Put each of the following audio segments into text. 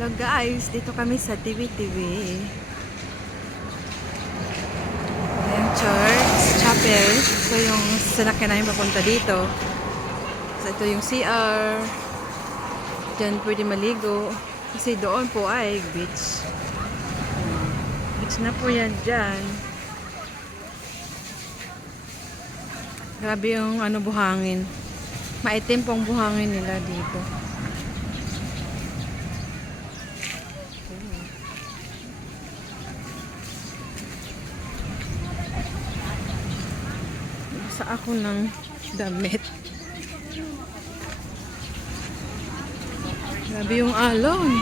Hello guys, dito kami sa TV. Ayan, church, chapel. So yung sinakyan namin papunta dito. So ito yung CR. Diyan pwede maligo. Kasi doon po ay beach. Beach na po yan dyan. Grabe yung buhangin. Maitim pong buhangin nila dito. Basa ako ng damit. Grabe yung alon.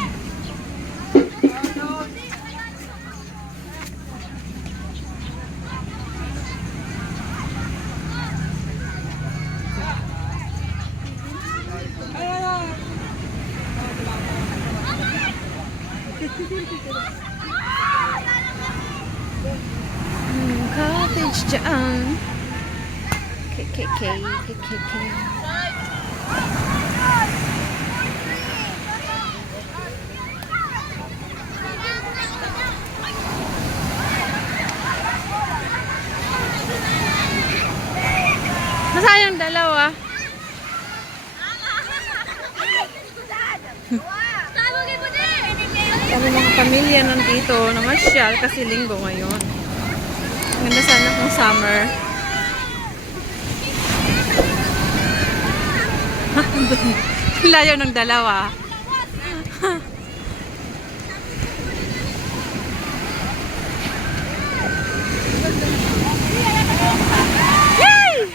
Cottage dyan. KKK. Nasaan yung dalawa? Kami mga pamilya nandito namasyal kasi linggo ngayon. Ganda sana kung summer. Layo ng dalawa. Yay!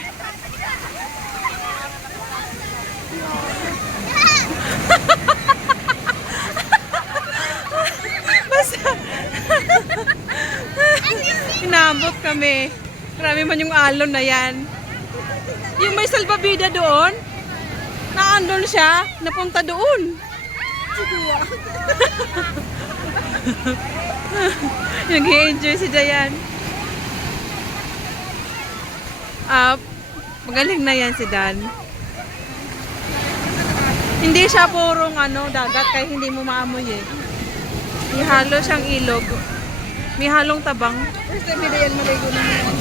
Basta inabot kami. Marami man yung alon na yan. Yung may salbabida doon, naandun siya, napunta doon. Nag-i-enjoy si Dayan. Magaling na yan si Dan. Hindi siya purong dagat kaya hindi mo maamoy eh. May halo siyang ilog. May halong tabang. First time nila yan maligo ng alon.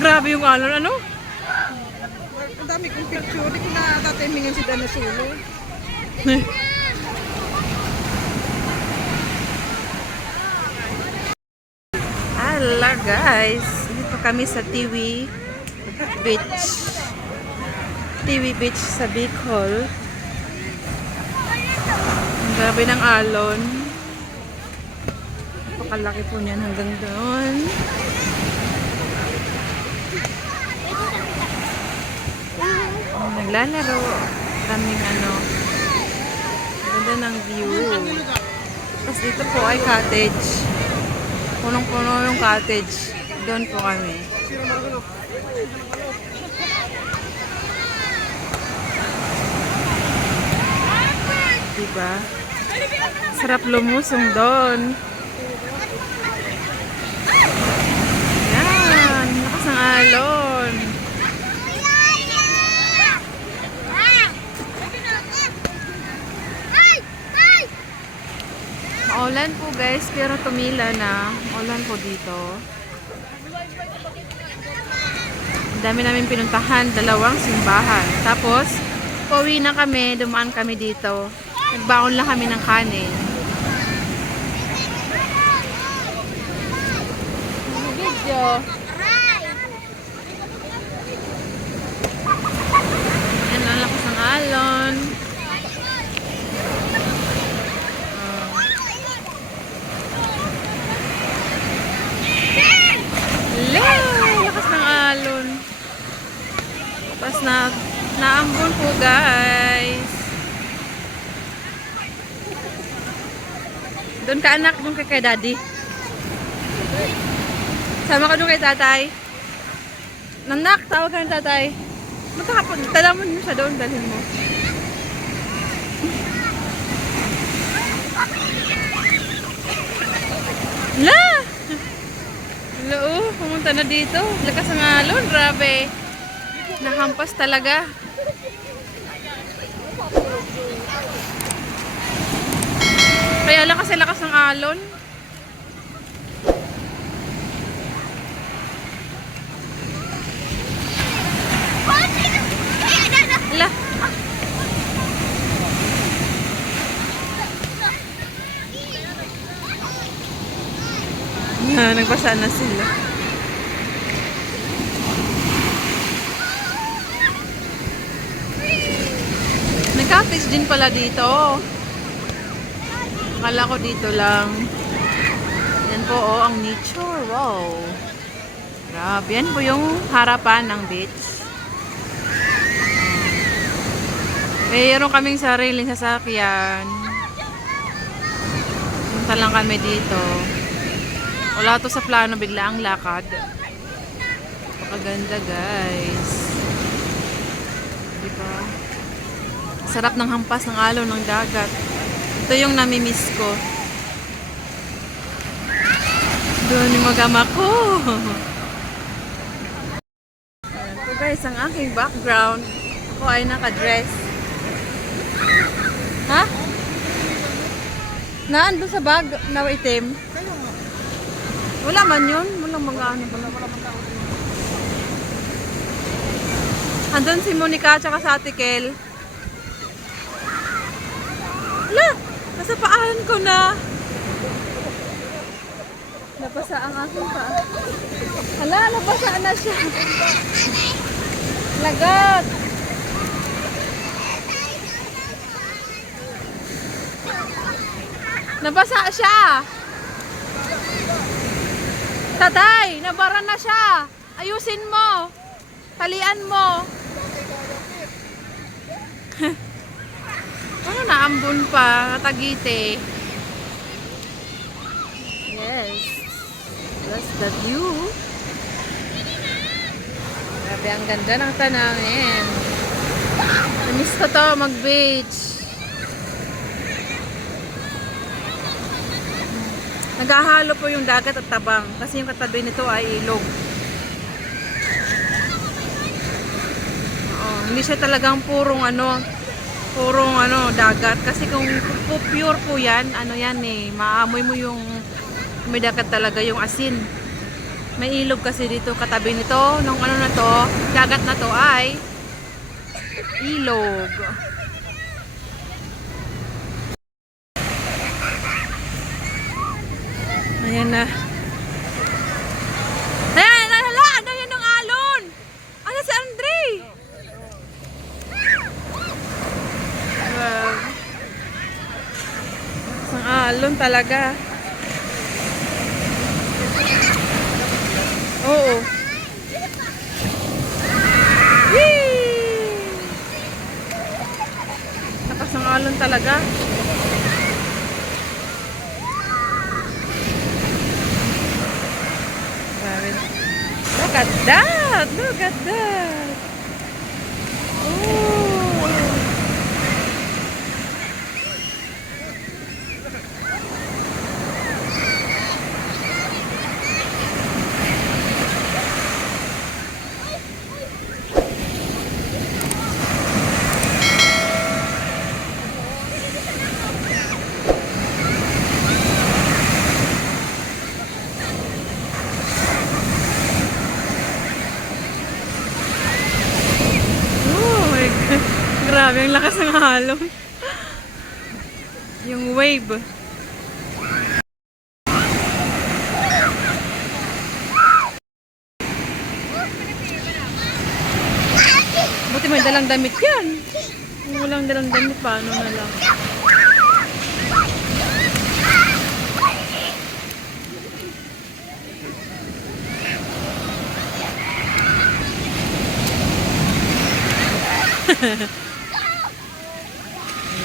Grabe yung alon, ano? Ang dami kong picture. Di ko na tatimingan si Dana Sulo. Hello guys. Dito kami sa TV Beach. TV Beach sa Bicol. Ang grabe ng alon. Napakalaki po niyan hanggang doon. Naglalaro kaming ganda ng view. Tapos dito po ay cottage. Punong-puno yung cottage. Doon po kami. Diba? Sarap lumusong doon. Yan. Lakas ng alon. Maulan po guys, pero tumila na. Maulan po dito. Ang dami namin pinuntahan, 2 simbahan. Tapos, pauwi na kami, dumaan kami dito. Nagbaon lang kami ng kanin. Video. Yan, ang lakas ng alon. Lakas ng alon. Tapos naambon po guys. Doon ka anak, doon ka kay daddy. Sama ka doon kay tatay. Nanak, tawag ka ng tatay. Magkakapon, talamon mo siya doon, dalhin mo. La! Hello, pumunta na dito. Lakas ng alon, grabe. Nahampas talaga. Kaya lang kasi lakas ng alon. Ala. Nagbasa na sila. Nag-cottage din pala dito. Akala ko dito lang. Yan po oh, ang nature. Wow. Grabe. Yan po yung harapan ng beach. Mayroon kaming sariling sasakyan. Punta lang kami dito. Wala to sa plano, bigla ang lakad. Napakaganda guys. Diba? Sarap ng hampas ng alon ng dagat. Ito yung namimiss ko. Doon yung magama ko. Ito guys, ang aking background. Ako ay nakadress. Ha? Naando sa bag na itim? Wala man yun. Walang mga ano. Wala man tao. Andun si Monica at sa Ate Kel. Wala! Nasa paan ko na. Nabasa ang aking paa. Hala, nabasa na siya. Lagot! Nabasa siya. Tatay, nabara na siya. Ayusin mo. Talian mo. Ano naambun pa, Tagite. Yes. That's the view. Grabe, ang ganda ng tanawin. Namiss ko to mag-beach. Naghahalo po yung dagat at tabang kasi yung katabi nito ay ilog. Oo, hindi siya talagang purong dagat kasi kung pure po yan, ano yan eh, maamoy mo yung may dagat talaga, yung asin. May ilog kasi dito katabi nito, nung ano na to, dagat na to ay ilog. Ayan na. Ayan, hala! Ano yun ng alon? Ano si Andre? Wow. Ang alon talaga. Oo. Yee! Lakas ng alon talaga. Look at that! Look at that! Oh! Grabe, ang lakas ng halong. Yung wave. Buti may dalang damit yan. Kung walang dalang damit, paano na lang?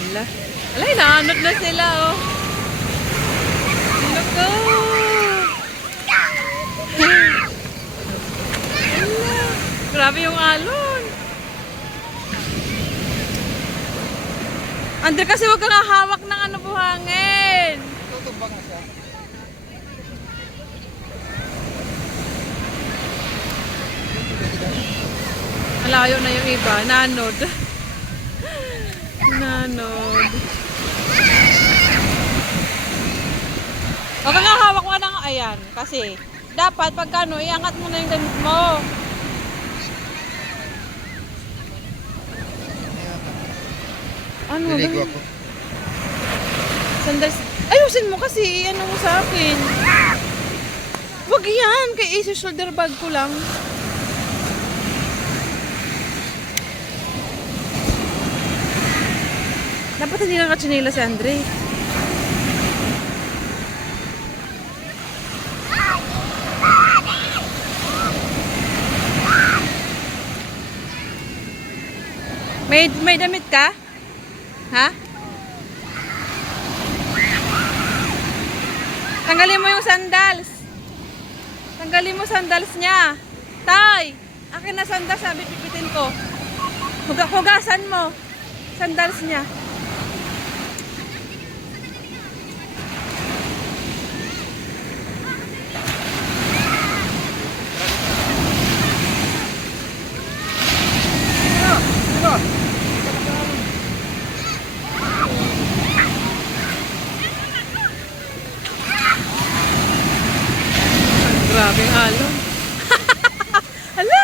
Wala. Alay, naanod na sila, oh. Naku! Grabe yung alon. Andre, kasi huwag kang hawak ng ano buhangin. Tutumbang na siya. Malayo na yung iba. Nanod. Nanod. Huwag kang hawak mo ng ayan. Kasi, dapat pagka ano, iangat mo na yung damit mo. Ano? Niligo ganun? ako. Sandals. Ayusin mo kasi, ano mo sa akin. Wag yan, kay Ace shoulder bag ko lang. Dapat hindi nakachinela si Andre. May damit ka? Ha? Tanggalin mo yung sandals. Tanggalin mo sandals niya. Tay! Akin na sandals, sabi pipitin ko. Hugasan mo. Sandals niya. Grabe ang alon. Hala!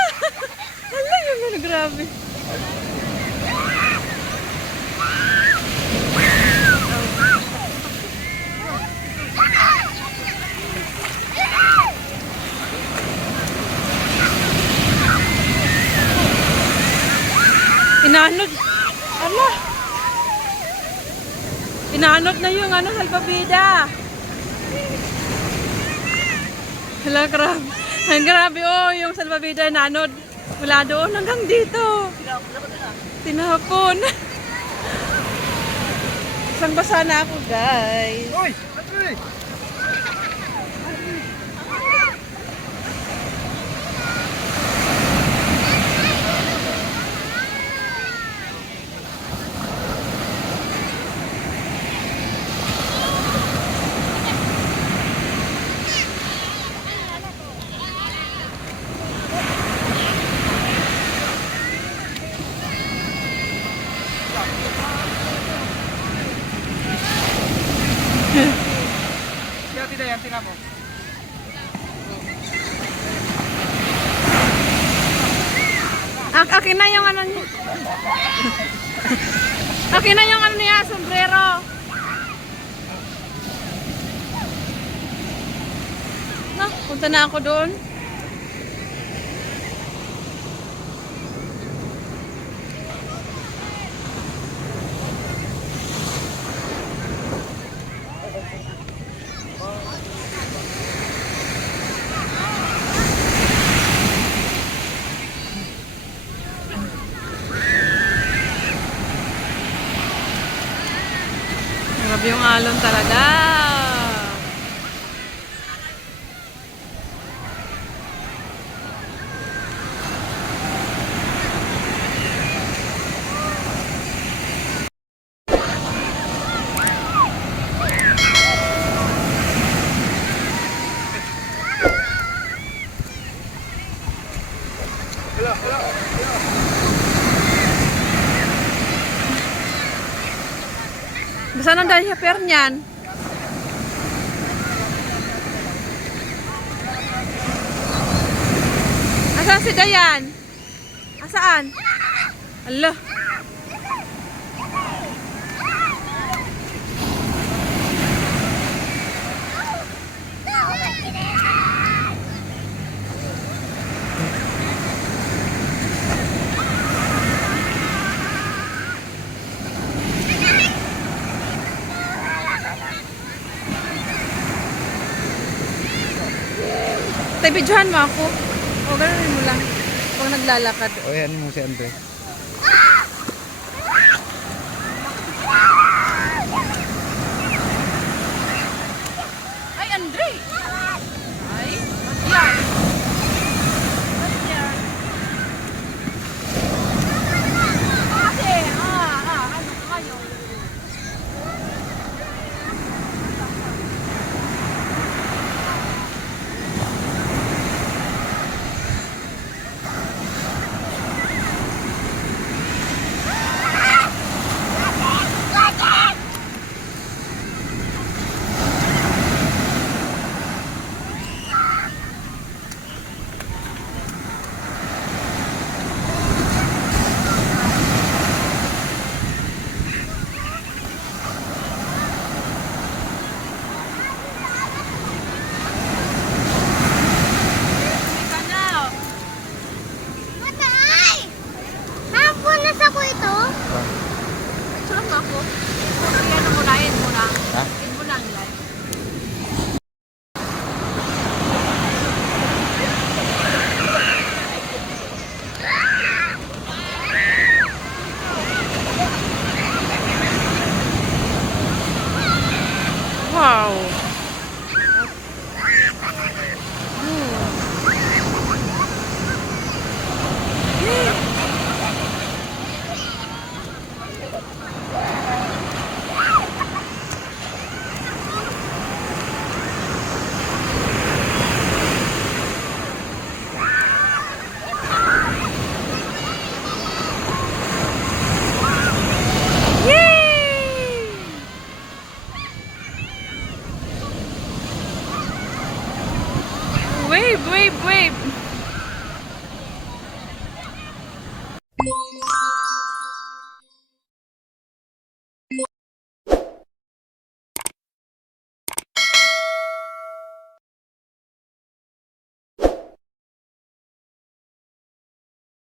Hala yung ano, grabe. Inanod. Hala! Inanod na yung ano, salbabida. Hala, grabe. Ang grabe, oh, yung salbabida nanod. Mula doon hanggang dito. Tinapon. Isang basa na ako, guys. Uy! Andre! Kaya tidak yan, tingnan mo. Akin na yung ano niya. Akin na yung ano niya, sombrero. No, punta na ako doon. Grabe yung alon talaga. Basta nang dahil siya per niyan. Asan si Dayan? Asaan? Ala. Tay, videohan mo ako. O, gano'n mo lang. Huwag naglalakad. O yan mo si Andre. Ay, Andre! Ay, yan. Kasi, ano kayo? Wave, wave, wave.